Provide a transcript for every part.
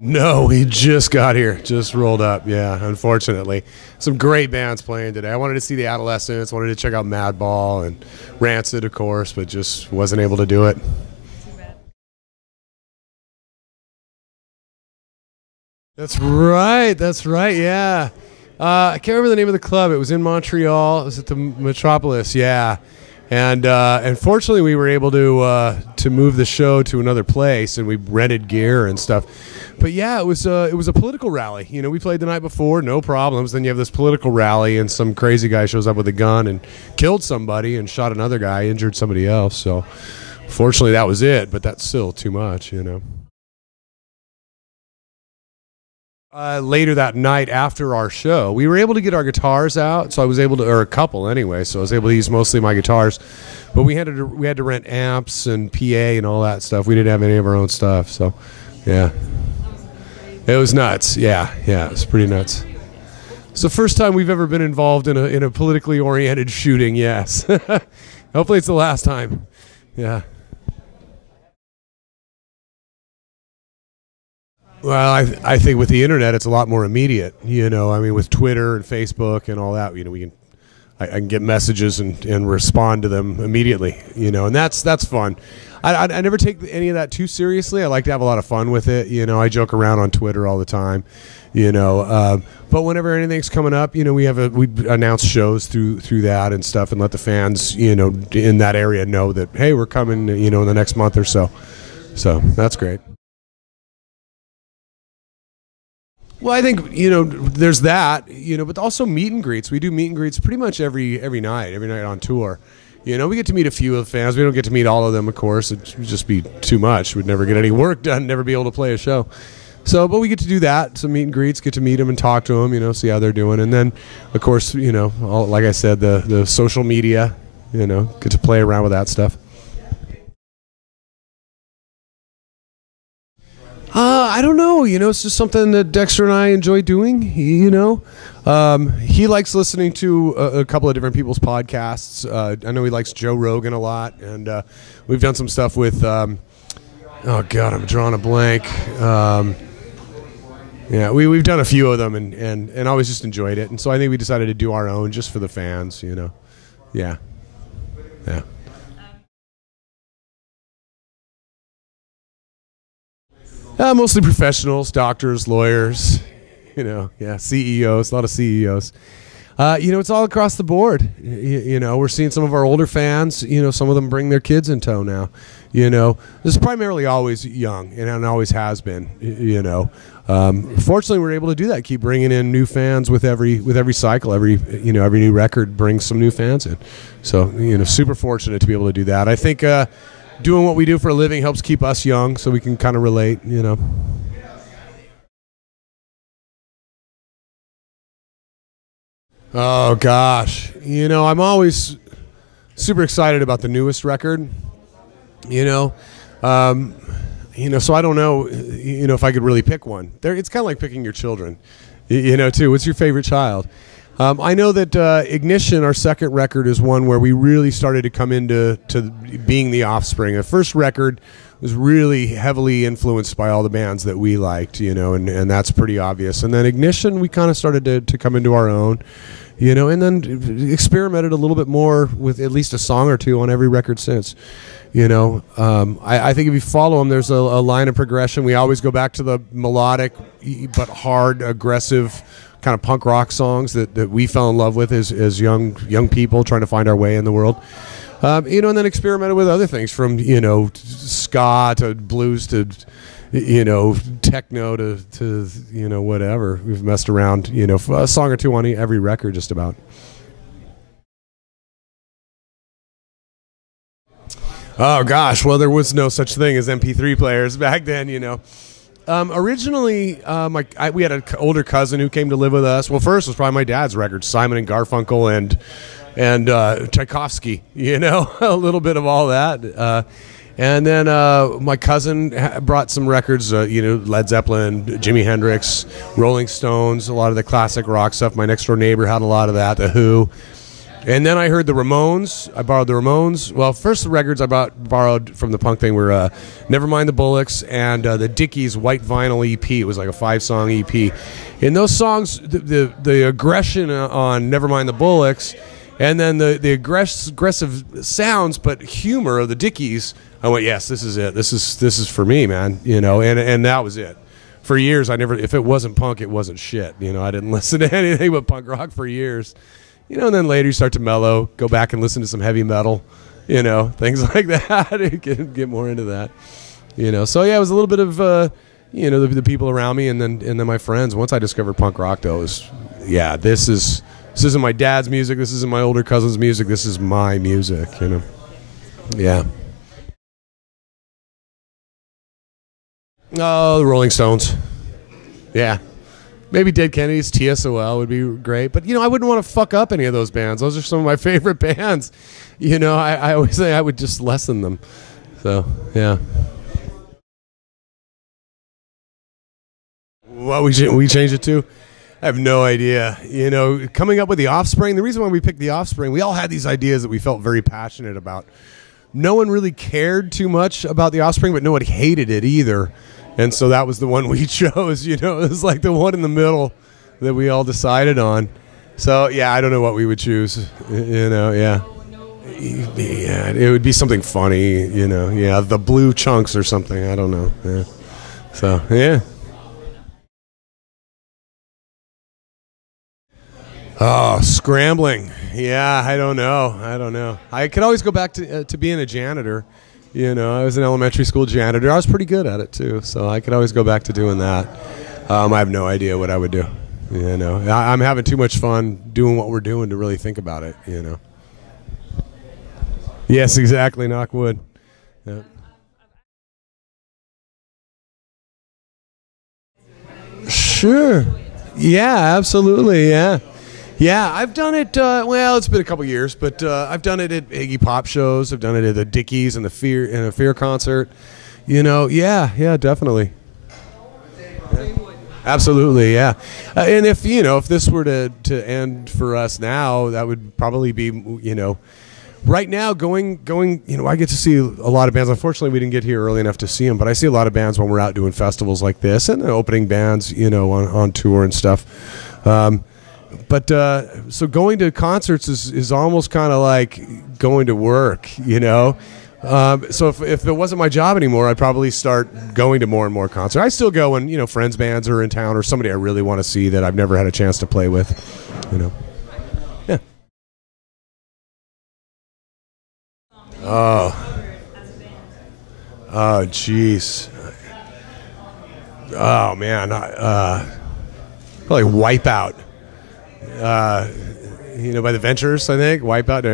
No, we just got here, just rolled up. Yeah, unfortunately, some great bands playing today. I wanted to see the Adolescents, wanted to check out Madball and Rancid, of course, but just wasn't able to do it. That's right. That's right. Yeah. I can't remember the name of the club. It was in Montreal. It was at the Metropolis. Yeah. And unfortunately, we were able to move the show to another place, and we rented gear and stuff. But yeah, it was a political rally. You know, we played the night before, no problems. Then you have this political rally, and some crazy guy shows up with a gun and killed somebody and shot another guy, injured somebody else. So, fortunately, that was it. But that's still too much, you know. Later that night after our show, we were able to get our guitars out, so I was able to, or a couple anyway, so I was able to use mostly my guitars. But we had to rent amps and PA and all that stuff. We didn't have any of our own stuff, so yeah, it was nuts. Yeah, it was pretty nuts. It's the first time we've ever been involved in a politically oriented shooting. Yes, hopefully it's the last time. Yeah. Well, I think with the internet, it's a lot more immediate. You know, I mean, with Twitter and Facebook and all that, you know, I can get messages and respond to them immediately. You know, and that's fun. I never take any of that too seriously. I like to have a lot of fun with it. You know, I joke around on Twitter all the time. You know, but whenever anything's coming up, you know, we announce shows through that and stuff, and let the fans, you know, in that area know that, hey, we're coming, you know, in the next month or so. So that's great. Well, I think, you know, there's that, you know, but also meet and greets. We do meet and greets pretty much every night on tour. You know, we get to meet a few of the fans. We don't get to meet all of them, of course. It would just be too much. We'd never get any work done, never be able to play a show. So, but we get to do that, some meet and greets, get to meet them and talk to them, you know, see how they're doing. And then, of course, you know, like I said, the social media, you know, get to play around with that stuff. I don't know. You know, it's just something that Dexter and I enjoy doing. You know, he likes listening to a couple of different people's podcasts. I know he likes Joe Rogan a lot, and we've done some stuff with. Oh God, I'm drawing a blank. Yeah, we've done a few of them, and always just enjoyed it. And so I think we decided to do our own just for the fans. You know, yeah. Mostly professionals, doctors, lawyers, you know, yeah, CEOs, a lot of CEOs. You know, it's all across the board. You know, we're seeing some of our older fans, you know, some of them bring their kids in tow now. You know, this is primarily always young, and always has been, you know. Fortunately, we're able to do that, keep bringing in new fans with every cycle. Every new record brings some new fans in. So, you know, super fortunate to be able to do that. I think doing what we do for a living helps keep us young, so we can kind of relate, you know. Oh gosh, you know, I'm always super excited about the newest record. You know, so I don't know, you know, if I could really pick one. It's kind of like picking your children, you know, too. What's your favorite child? I know that Ignition, our second record, is one where we really started to come into being the Offspring. The first record was really heavily influenced by all the bands that we liked, you know, and that's pretty obvious. And then Ignition, we kind of started to come into our own, you know, and then experimented a little bit more with at least a song or two on every record since. You know, I think if you follow them, there's a line of progression. We always go back to the melodic but hard, aggressive kind of punk rock songs that we fell in love with as young people trying to find our way in the world. You know, and then experimented with other things, from, you know, ska to blues to, you know, techno to you know, whatever. We've messed around, you know, a song or two on every record just about. Oh gosh, well, there was no such thing as MP3 players back then, you know. Originally, we had an older cousin who came to live with us. Well, first was probably my dad's records, Simon and Garfunkel and Tchaikovsky, you know, a little bit of all that. And then my cousin brought some records, you know, Led Zeppelin, Jimi Hendrix, Rolling Stones, a lot of the classic rock stuff. My next door neighbor had a lot of that, The Who. And then I heard the Ramones. I borrowed the Ramones. Well, first the records I borrowed from the punk thing were Nevermind the Bollocks and the Dickies White Vinyl EP. It was like a 5-song EP. In those songs, the aggression on Nevermind the Bollocks, and then the aggressive sounds but humor of the Dickies, I went, yes, this is it. This is for me, man. You know, and that was it. For years, if it wasn't punk, it wasn't shit. You know, I didn't listen to anything but punk rock for years. You know, and then later you start to mellow, go back and listen to some heavy metal, you know, things like that. get more into that, you know. So yeah, it was a little bit of, you know, the people around me, and then my friends. Once I discovered punk rock, though, it was, yeah, this isn't my dad's music, this isn't my older cousin's music, this is my music, you know. Yeah. Oh, the Rolling Stones. Yeah. Maybe Dead Kennedys, TSOL would be great. But, you know, I wouldn't want to fuck up any of those bands. Those are some of my favorite bands. You know, I always say I would just lessen them. So, yeah. What we changed it to? I have no idea. You know, coming up with the Offspring, the reason why we picked the Offspring, we all had these ideas that we felt very passionate about. No one really cared too much about the Offspring, but no one hated it either. And so that was the one we chose, you know. It was like the one in the middle that we all decided on. So, yeah, I don't know what we would choose, you know, yeah. Yeah, it would be something funny, you know. Yeah, the Blue Chunks or something, I don't know. Yeah. So, yeah. Oh, scrambling. Yeah, I don't know. I could always go back to being a janitor. You know, I was an elementary school janitor. I was pretty good at it, too, so I could always go back to doing that. I have no idea what I would do. You know, I'm having too much fun doing what we're doing to really think about it, you know. Yes, exactly, knock wood. Yeah. Sure. Yeah, absolutely, yeah. Yeah, I've done it, well, it's been a couple years, but I've done it at Iggy Pop shows. I've done it at the Dickies and the Fear concert. You know, yeah, definitely. Yeah. Absolutely, yeah. And if, you know, if this were to end for us now, that would probably be, you know, right now going, you know, I get to see a lot of bands. Unfortunately, we didn't get here early enough to see them, but I see a lot of bands when we're out doing festivals like this and opening bands, you know, on tour and stuff. But so going to concerts is almost kind of like going to work, you know. So if it wasn't my job anymore, I'd probably start going to more and more concerts. I still go when, you know, friends' bands are in town or somebody I really want to see that I've never had a chance to play with, you know. Yeah. Oh, jeez. Oh man, probably Wipeout. You know, by the Ventures, I think. Wipeout,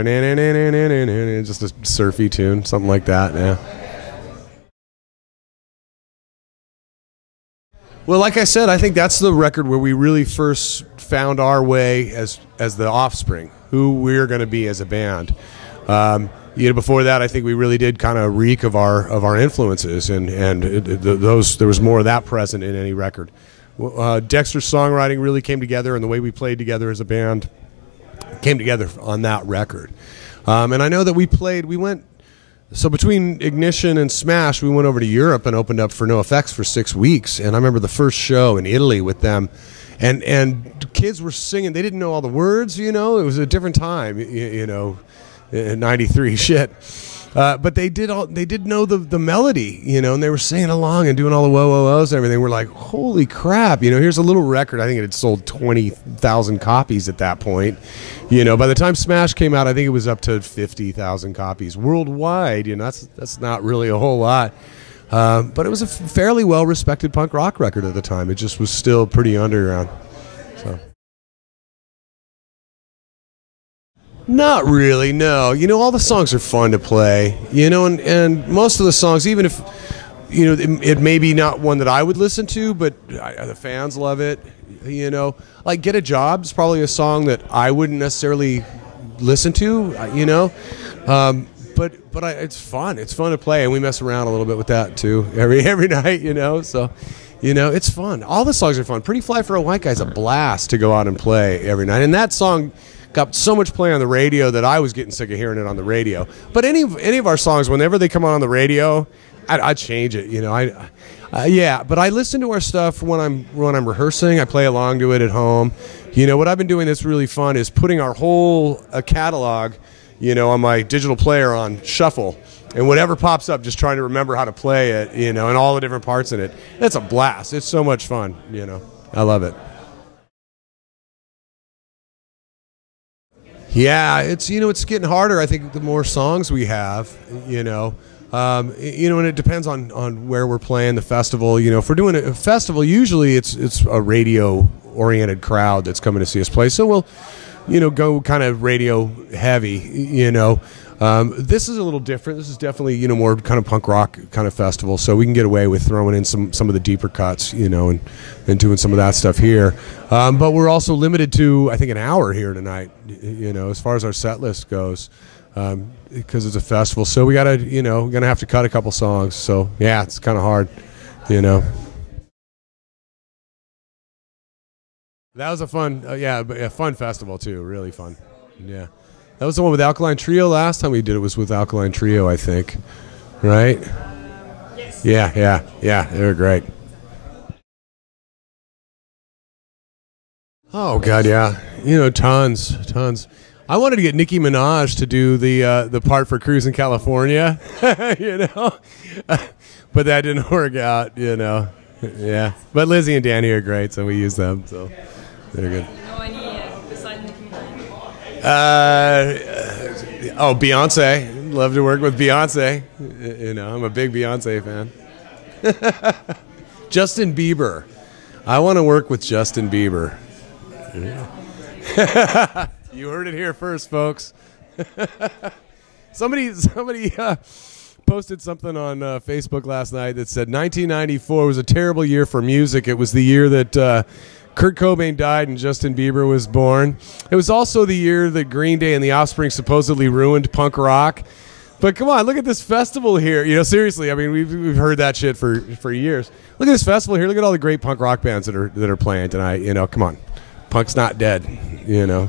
just a surfy tune, something like that. Yeah. Well, like I said, I think that's the record where we really first found our way as the Offspring, who we're going to be as a band. You know, before that, I think we really did kind of reek of our influences, and there was more of that present in any record. Dexter's songwriting really came together, and the way we played together as a band came together on that record. And I know that we went, so between Ignition and Smash, we went over to Europe and opened up for NoFX for 6 weeks. And I remember the first show in Italy with them, and kids were singing. They didn't know all the words, you know. It was a different time, you know, in '93 shit. But they did know the melody, you know, and they were singing along and doing all the whoa-whoa-whoas and everything. We're like, holy crap, you know, here's a little record. I think it had sold 20,000 copies at that point. You know, by the time Smash came out, I think it was up to 50,000 copies worldwide. You know, that's not really a whole lot. But it was a fairly well-respected punk rock record at the time. It just was still pretty underground. So. Not really, no. You know, all the songs are fun to play, you know, and most of the songs, even if, you know, it may be not one that I would listen to, but the fans love it, you know. Like Get a Job is probably a song that I wouldn't necessarily listen to, you know. But it's fun. It's fun to play, and we mess around a little bit with that, too, every night, you know. So, you know, it's fun. All the songs are fun. Pretty Fly for a White Guy is a blast to go out and play every night. And that song got so much play on the radio that I was getting sick of hearing it on the radio. But any of our songs, whenever they come on the radio, I'd change it. You know, yeah. But I listen to our stuff when I'm rehearsing. I play along to it at home. You know, what I've been doing that's really fun is putting our whole catalog, you know, on my digital player on shuffle. And whatever pops up, just trying to remember how to play it, you know, and all the different parts in it. It's a blast. It's so much fun, you know. I love it. Yeah, it's, you know, it's getting harder. I think the more songs we have, you know, and it depends on where we're playing the festival. You know, if we're doing a festival, usually it's a radio-oriented crowd that's coming to see us play. So we'll, you know, go kind of radio heavy, you know. This is a little different. This is definitely, you know, more kind of punk rock kind of festival, so we can get away with throwing in some of the deeper cuts, you know, and doing some of that stuff here. But we're also limited to, I think, an hour here tonight, you know, as far as our set list goes, because it's a festival. So we gotta, you know, gonna have to cut a couple songs. So yeah, it's kind of hard, you know. That was a fun, a fun festival too. Really fun, yeah. That was the one with Alkaline Trio. Last time we did it was with Alkaline Trio, I think. Right? Yes. Yeah. They were great. Oh, God, yeah. You know, tons. I wanted to get Nicki Minaj to do the part for Cruising California, you know. But that didn't work out, you know. Yeah. But Lizzie and Danny are great, so we use them. So they're good. Beyonce. Love to work with Beyonce. You know, I'm a big Beyonce fan. Justin Bieber. I want to work with Justin Bieber. You heard it here first, folks. Somebody posted something on Facebook last night that said 1994 was a terrible year for music. It was the year that Kurt Cobain died and Justin Bieber was born. It was also the year that Green Day and the Offspring supposedly ruined punk rock. But come on, look at this festival here. You know, seriously, I mean, we've heard that shit for years. Look at this festival here. Look at all the great punk rock bands that are playing tonight. You know, come on, punk's not dead. You know.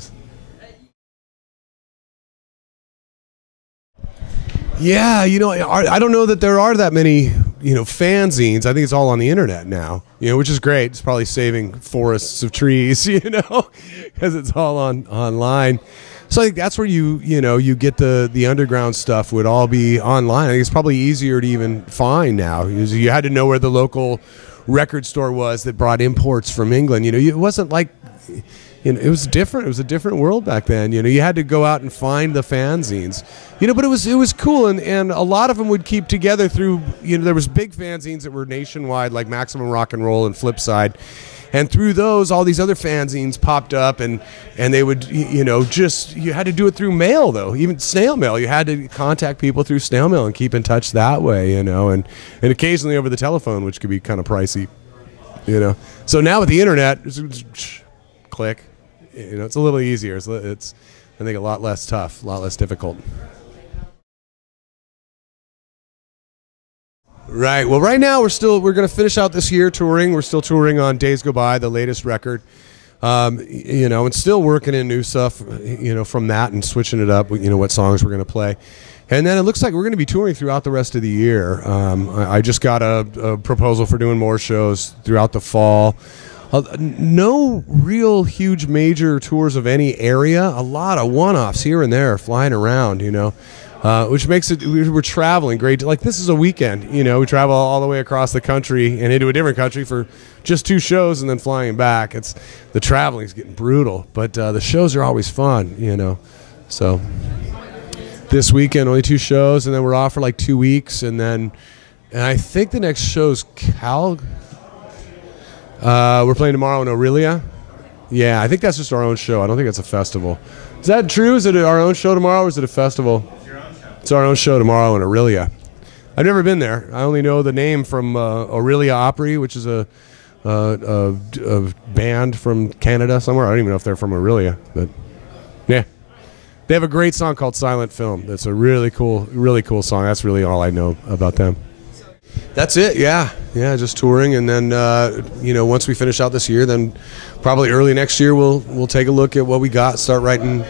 Yeah, you know, I don't know that there are that many, you know, fanzines. I think it's all on the internet now, you know, which is great. It's probably saving forests of trees, you know, because it's all online. So I think that's where you get the underground stuff would all be online. I think it's probably easier to even find now. You had to know where the local record store was that brought imports from England. You know, it wasn't like, you know, it was different. It was a different world back then. You know, you had to go out and find the fanzines. You know, but it was cool, and a lot of them would keep together through. You know, there was big fanzines that were nationwide, like Maximum Rock and Roll and Flipside, and through those, all these other fanzines popped up, and they would, you know, you had to do it through mail though, even snail mail. You had to contact people through snail mail and keep in touch that way, you know, and occasionally over the telephone, which could be kind of pricey, you know. So now with the internet, click. You know, it's a little easier. It's I think a lot less tough, a lot less difficult. Right. Well, right now we're going to finish out this year touring. We're still touring on Days Go By, the latest record. You know, and still working in new stuff, you know, from that and switching it up, you know, what songs we're going to play. And then it looks like we're going to be touring throughout the rest of the year. I just got a proposal for doing more shows throughout the fall. No real huge major tours of any area. A lot of one-offs here and there flying around, you know, which makes it, we're traveling great. Like this is a weekend, you know, we travel all the way across the country and into a different country for just 2 shows and then flying back. The traveling is getting brutal, but the shows are always fun, you know. So this weekend, only 2 shows, and then we're off for like 2 weeks, and I think the next show's we're playing tomorrow in Aurelia. Yeah, I think that's just our own show. I don't think it's a festival. Is that true? Is it our own show tomorrow, or is it a festival? It's your own show. It's our own show tomorrow in Aurelia. I've never been there. I only know the name from Aurelia Opry, which is a band from Canada somewhere. I don't even know if they're from Aurelia, but yeah. They have a great song called Silent Film. That's a really cool song. That's really all I know about them. That's it. Yeah, just touring, and then once we finish out this year, then probably early next year we'll take a look at what we got, start writing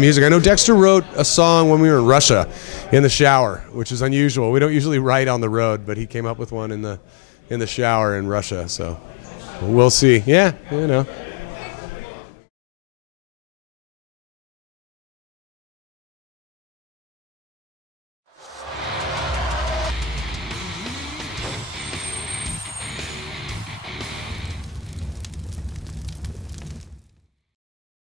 music. I know Dexter wrote a song when we were in Russia, in the shower, which is unusual. We don't usually write on the road, but he came up with one in the shower in Russia. So we'll see. Yeah,